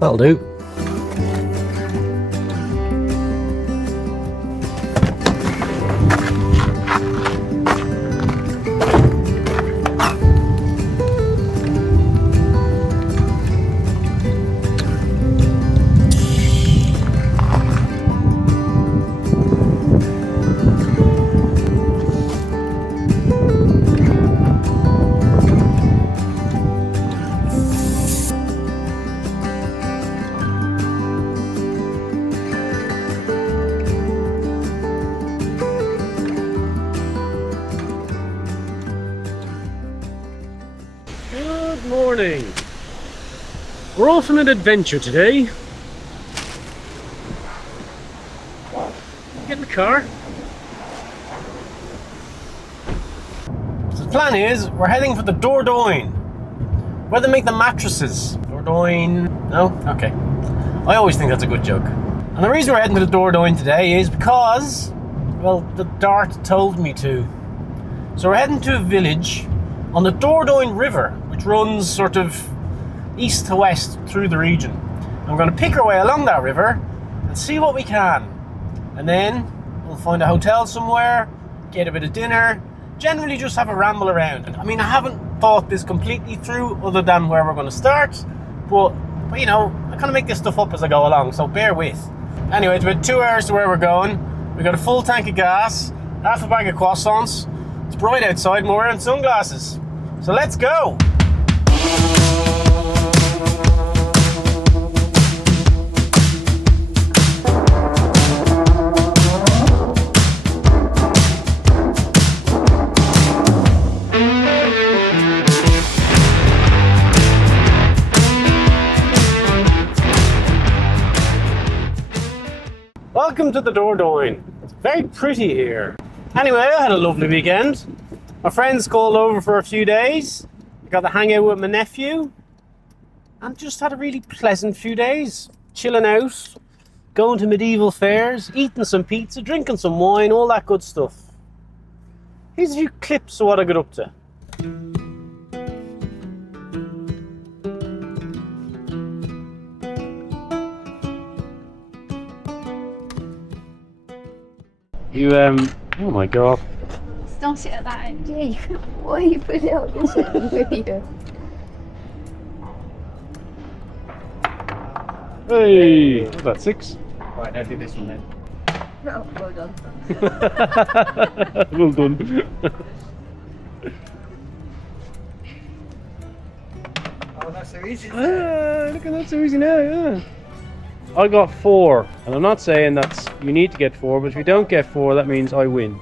That'll do. Good morning. We're off on an adventure today. Get in the car. So the plan is we're heading for the Dordogne, where they make the mattresses. Dordogne? No? Okay. I always think that's a good joke. And the reason we're heading to the Dordogne today is because, well, the Dart told me to. So we're heading to a village on the Dordogne River, which runs sort of east to west through the region. And we're going to pick our way along that river and see what we can. And then we'll find a hotel somewhere, get a bit of dinner, generally just have a ramble around. I mean, I haven't thought this completely through other than where we're going to start, but you know, I kind of make this stuff up as I go along, so bear with. Anyway, it's about 2 hours to where we're going. We've got a full tank of gas, half a bag of croissants. It's bright outside and we're wearing sunglasses. So let's go! Welcome to the Dordogne. It's very pretty here. Anyway, I had a lovely weekend. My friends called over for a few days. I got to hang out with my nephew and just had a really pleasant few days. Chilling out, going to medieval fairs, eating some pizza, drinking some wine, all that good stuff. Here's a few clips of what I got up to. You, oh my god. Don't sit at that end, yeah. Why are you putting it on this end with you? Hey, what's that, 6? Right, now do this one then. Oh, well done. Well done. Oh, that's so easy. Look at that, so easy now, yeah. I got 4, and I'm not saying that's you need to get 4, but if you don't get 4, that means I win.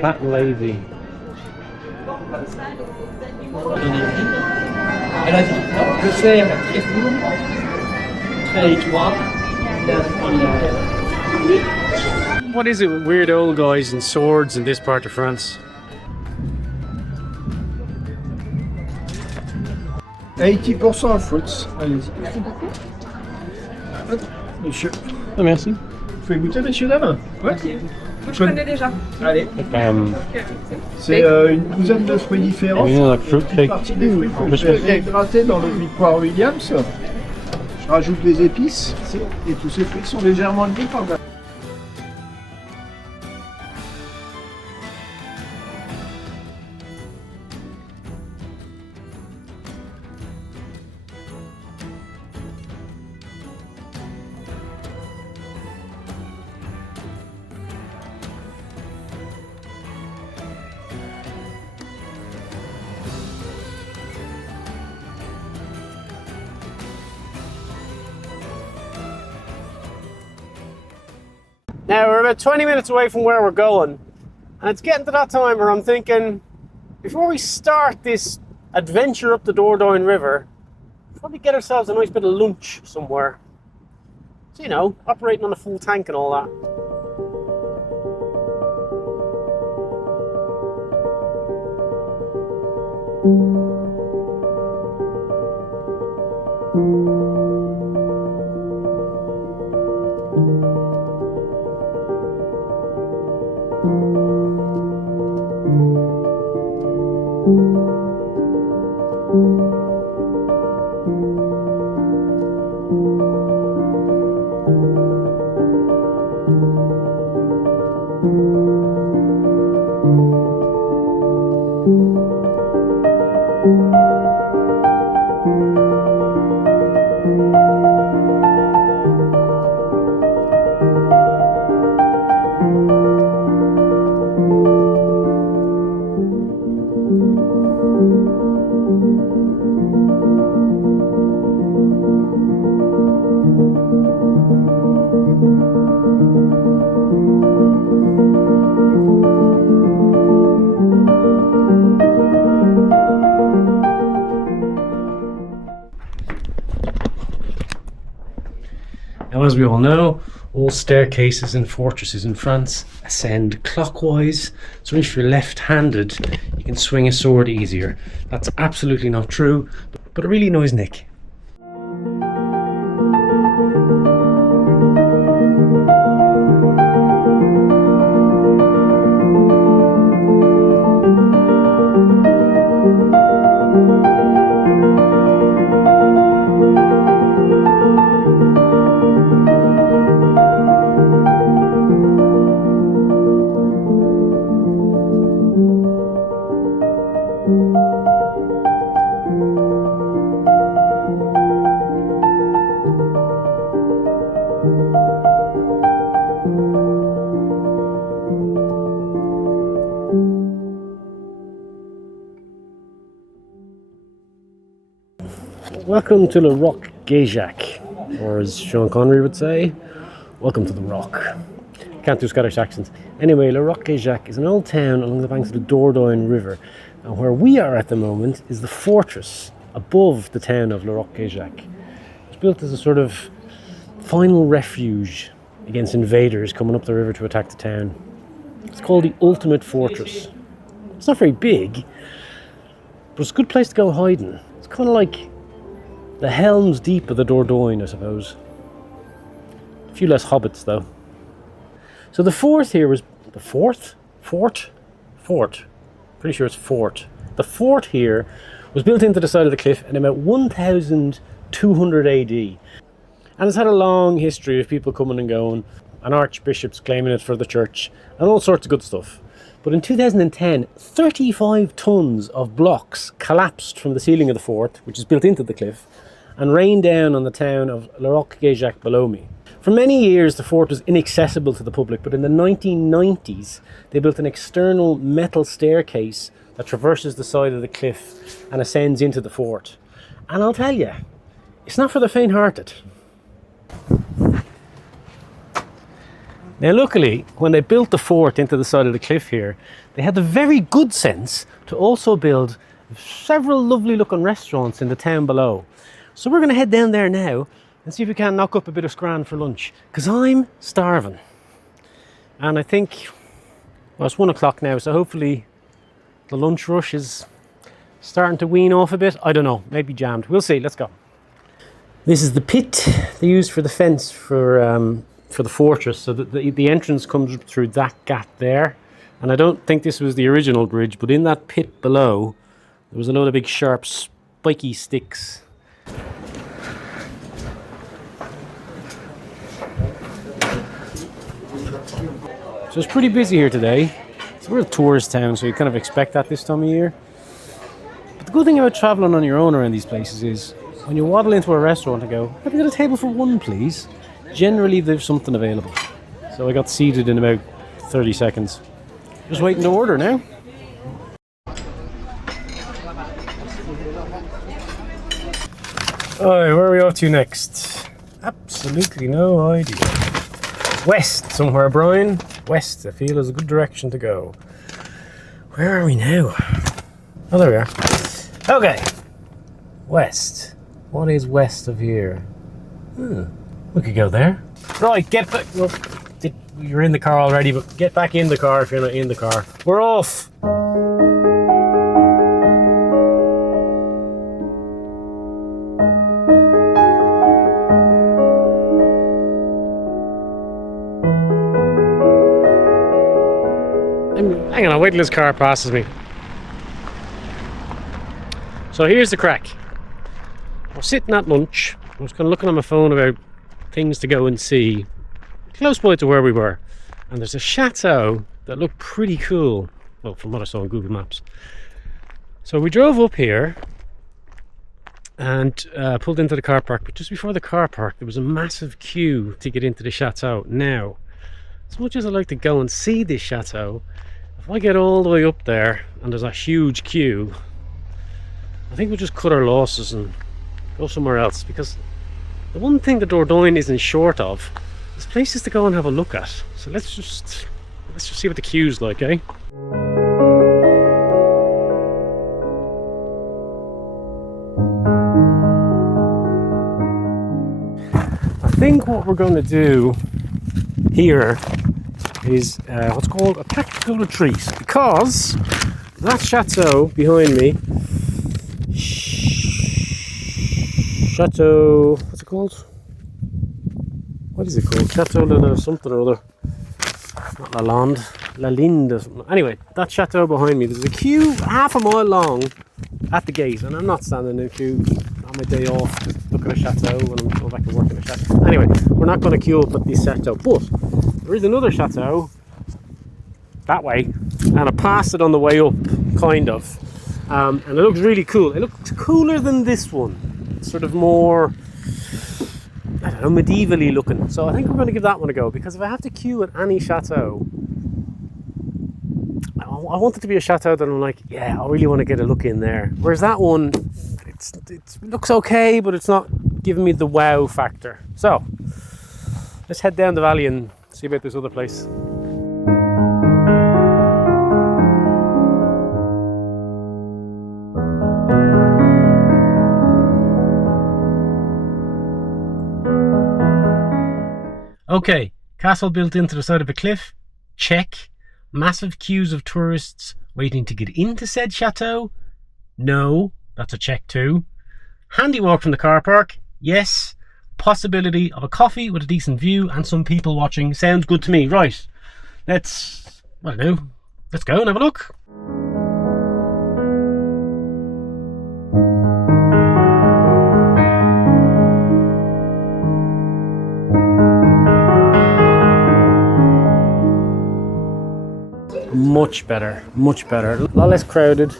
Fat and lazy. Elle a dit, le cerf très fourbe, très étroit. What is it with weird old guys and swords in this part of France? 80% fruits. Allez-y. Monsieur. Oh, merci. Vous pouvez goûter, messieurs, dames? Ouais. Je connais déjà. Allez. C'est une douzaine de fruits différents. Yeah, like fruit Une cake. partie des fruits qu'on fait gratter dans le jus de poire Williams. Je rajoute des épices et tous ces fruits sont légèrement liés par là. Now we're about 20 minutes away from where we're going, and it's getting to that time where I'm thinking, before we start this adventure up the Dordogne River, we'll probably get ourselves a nice bit of lunch somewhere. So, you know, operating on a full tank and all that. Now, as we all know, all staircases in fortresses in France ascend clockwise, so if you're left-handed, you can swing a sword easier. That's absolutely not true, but it really annoys Nick. Welcome to the Roque-Gageac, or as Sean Connery would say, welcome to the Rock. Can't do Scottish accents. Anyway, Le Roque-Gageac is an old town along the banks of the Dordogne River, and where we are at the moment is the fortress above the town of Le Roque-Gageac. It's built as a sort of final refuge against invaders coming up the river to attack the town. It's called the Ultimate Fortress. It's not very big, but it's a good place to go hiding. It's kind of like the Helm's Deep of the Dordogne, I suppose. A few less hobbits, though. So the fort here was... The fort? Fort? Pretty sure it's fort. The fort here was built into the side of the cliff in about 1200 AD. And it's had a long history of people coming and going, and archbishops claiming it for the church, and all sorts of good stuff. But in 2010, 35 tons of blocks collapsed from the ceiling of the fort, which is built into the cliff, and rained down on the town of Le Roque-Gageac below me. For many years, the fort was inaccessible to the public, but in the 1990s, they built an external metal staircase that traverses the side of the cliff and ascends into the fort. And I'll tell you, it's not for the faint-hearted. Now, luckily, when they built the fort into the side of the cliff here, they had the very good sense to also build several lovely looking restaurants in the town below. So we're going to head down there now and see if we can knock up a bit of scran for lunch, because I'm starving. And I think, well, it's 1 o'clock now, so hopefully the lunch rush is starting to wean off a bit. I don't know, maybe jammed. We'll see, let's go. This is the pit they used for the fence for the fortress, so that the entrance comes through that gap there. And I don't think this was the original bridge, but in that pit below, there was a load of big sharp spiky sticks. So it's pretty busy here today. So we're a tourist town, so you kind of expect that this time of year. But the good thing about travelling on your own around these places is when you waddle into a restaurant and go, "Have you got a table for one, please?" Generally there's something available. So I got seated in about 30 seconds. Just waiting to order now. Alright, where are we off to next? Absolutely no idea. West somewhere, Brian. West, I feel, is a good direction to go. Where are we now? Oh, there we are. Okay. West. What is west of here? We could go there. Right, get back. Well, you're in the car already, but get back in the car if you're not in the car. We're off. Hang on, I'll wait till this car passes me. So here's the crack. I was sitting at lunch. I was kind of looking on my phone about things to go and see close by to where we were. And there's a chateau that looked pretty cool. Well, from what I saw on Google Maps. So we drove up here and pulled into the car park. But just before the car park, there was a massive queue to get into the chateau. Now, as much as I like to go and see this chateau, if I get all the way up there and there's a huge queue, I think we'll just cut our losses and go somewhere else, because the one thing the Dordogne isn't short of is places to go and have a look at. So let's just see what the queue's like, eh? I think what we're going to do here is what's called a tactical retreat, because that chateau behind me, Chateau, what's it called? What is it called? Chateau La something or other. Not Lalande, Lalinde or something. Anyway, that chateau behind me, there's a queue half a mile long at the gate, and I'm not standing in a queue on my day off to look at a chateau when I'm going back to work in a chateau. Anyway, we're not going to queue up at this chateau, but there is another chateau that way, and I passed it on the way up, kind of. And it looks really cool. It looks cooler than this one. It's sort of more, I don't know, medievally looking. So I think we're going to give that one a go, because if I have to queue at any chateau, I want it to be a chateau that I'm like, yeah, I really want to get a look in there. Whereas that one, it looks okay, but it's not giving me the wow factor. So let's head down the valley and see about this other place. Okay, castle built into the side of a cliff, check. Massive queues of tourists waiting to get into said chateau, no, that's a check too. Handy walk from the car park, yes. Possibility of a coffee with a decent view and some people watching, sounds good to me. Right, let's go and have a look. Much better, a lot less crowded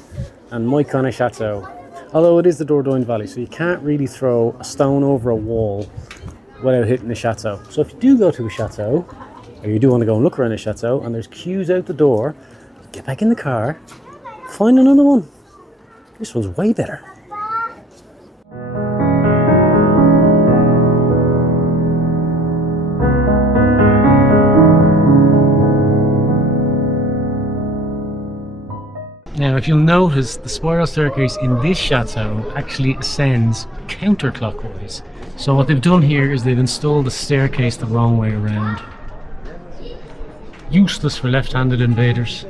and my kind of chateau. Although it is the Dordogne Valley, so you can't really throw a stone over a wall without hitting the chateau. So if you do go to a chateau, or you do want to go and look around a chateau and there's queues out the door, get back in the car, find another one. This one's way better. Now, if you'll notice, the spiral staircase in this chateau actually ascends counterclockwise. So what they've done here is they've installed the staircase the wrong way around. Useless for left-handed invaders.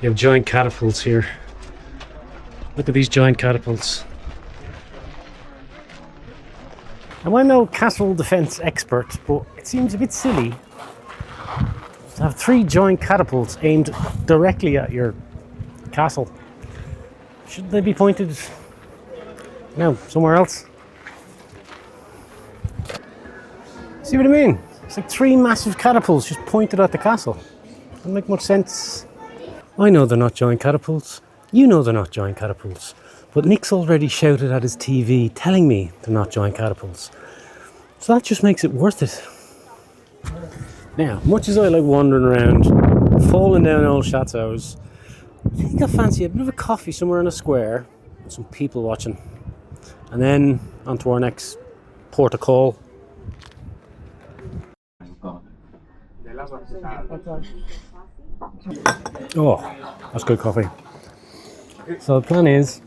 They have giant catapults here. Look at these giant catapults. Now, I'm no castle defense expert, but it seems a bit silly to have 3 giant catapults aimed directly at your castle. Shouldn't they be pointed, somewhere else? See what I mean? It's like 3 massive catapults just pointed at the castle. Doesn't make much sense. I know they're not giant catapults. You know they're not giant catapults. But Nick's already shouted at his TV telling me they're not giant catapults. So that just makes it worth it. Now, much as I like wandering around, falling down old chateaus, I think I fancy a bit of a coffee somewhere in a square with some people watching. And then on to our next port of call. Oh, that's good coffee. So the plan is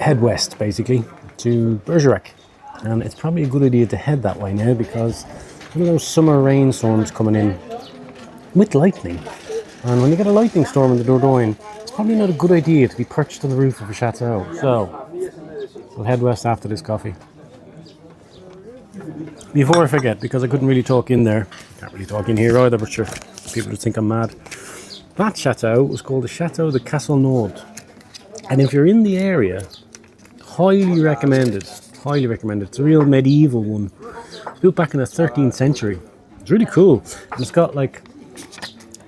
head west basically to Bergerac, and it's probably a good idea to head that way now because one of those summer rainstorms coming in with lightning, and when you get a lightning storm in the Dordogne, it's probably not a good idea to be perched on the roof of a chateau. So we'll head west after this coffee. Before I forget, because I couldn't really talk in there, can't really talk in here either, but sure, people would think I'm mad. That chateau was called the Chateau de Castelnaud, and if you're in the area, highly recommended. Highly recommended. It's a real medieval one, built back in the 13th century. It's really cool. And it's got like,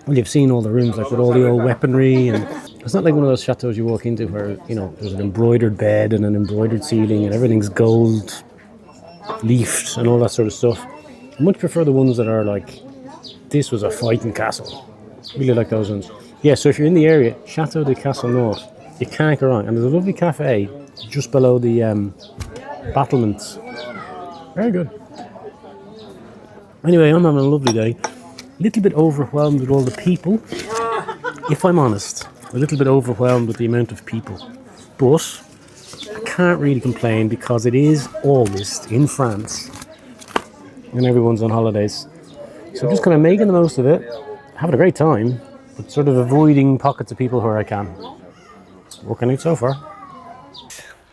well, you've seen all the rooms like with all the old weaponry, and it's not like one of those chateaus you walk into where, you know, there's an embroidered bed and an embroidered ceiling and everything's gold leafed and all that sort of stuff. I much prefer the ones that are like, this was a fighting castle. Really like those ones. Yeah, so if you're in the area, Chateau de Castelnaud, you can't go wrong. And there's a lovely cafe just below the battlements. Very good. Anyway, I'm having a lovely day. A little bit overwhelmed with all the people, if I'm honest. A little bit overwhelmed with the amount of people. But I can't really complain because it is August in France and everyone's on holidays. So I'm just kind of making the most of it, having a great time, but sort of avoiding pockets of people where I can. Working out so far.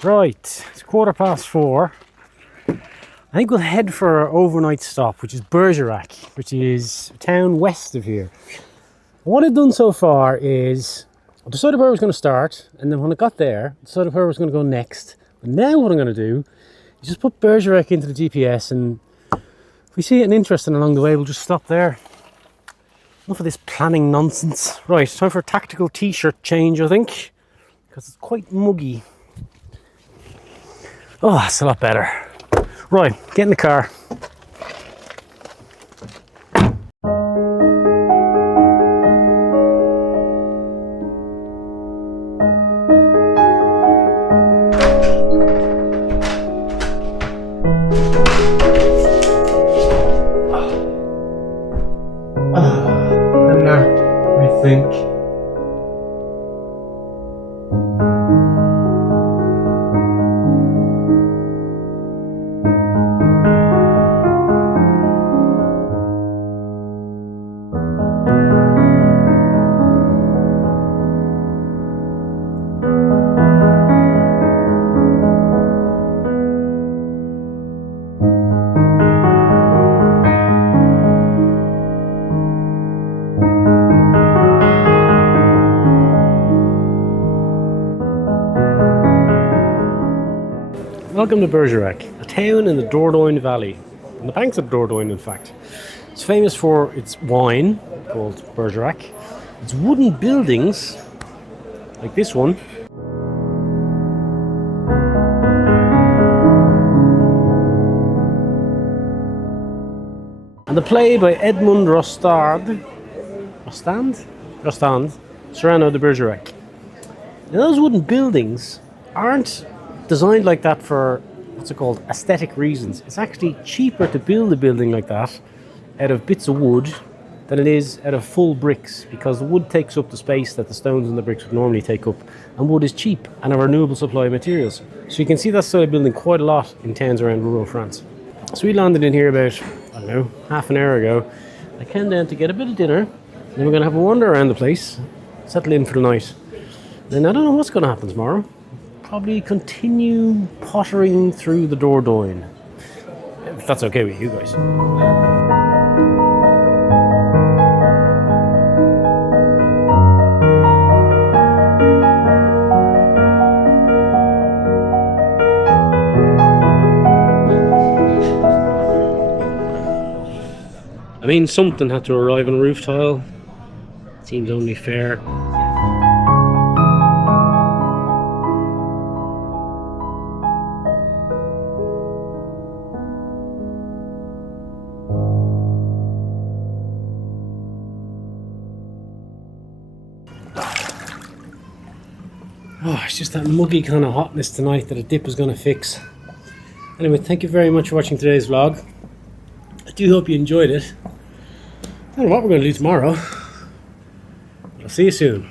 Right, it's 4:15. I think we'll head for our overnight stop, which is Bergerac, which is a town west of here. What I've done so far is I decided where I was going to start, and then when I got there, I decided where I was going to go next. But now what I'm going to do is just put Bergerac into the GPS, and if we see anything interesting along the way, we'll just stop there. Enough of this planning nonsense. Right, time for a tactical t-shirt change, I think, because it's quite muggy. Oh, that's a lot better. Right, get in the car. I think. Welcome to Bergerac, a town in the Dordogne Valley, on the banks of Dordogne in fact. It's famous for its wine, called Bergerac, its wooden buildings, like this one, and the play by Edmond Rostand, Cyrano de Bergerac. Now those wooden buildings aren't designed like that for, what's it called, aesthetic reasons. It's actually cheaper to build a building like that out of bits of wood than it is out of full bricks, because the wood takes up the space that the stones and the bricks would normally take up, and wood is cheap and a renewable supply of materials. So you can see that style of building quite a lot in towns around rural France. So we landed in here about, I don't know, half an hour ago. I came down to get a bit of dinner, then we're going to have a wander around the place, settle in for the night. Then I don't know what's going to happen tomorrow. Probably continue pottering through the Dordogne, if that's okay with you guys. I mean, something had to arrive on a roof tile. Seems only fair. it's just that muggy kind of hotness tonight that a dip is going to fix. Anyway, thank you very much for watching today's vlog. I do hope you enjoyed it. I don't know what we're going to do tomorrow. I'll see you soon.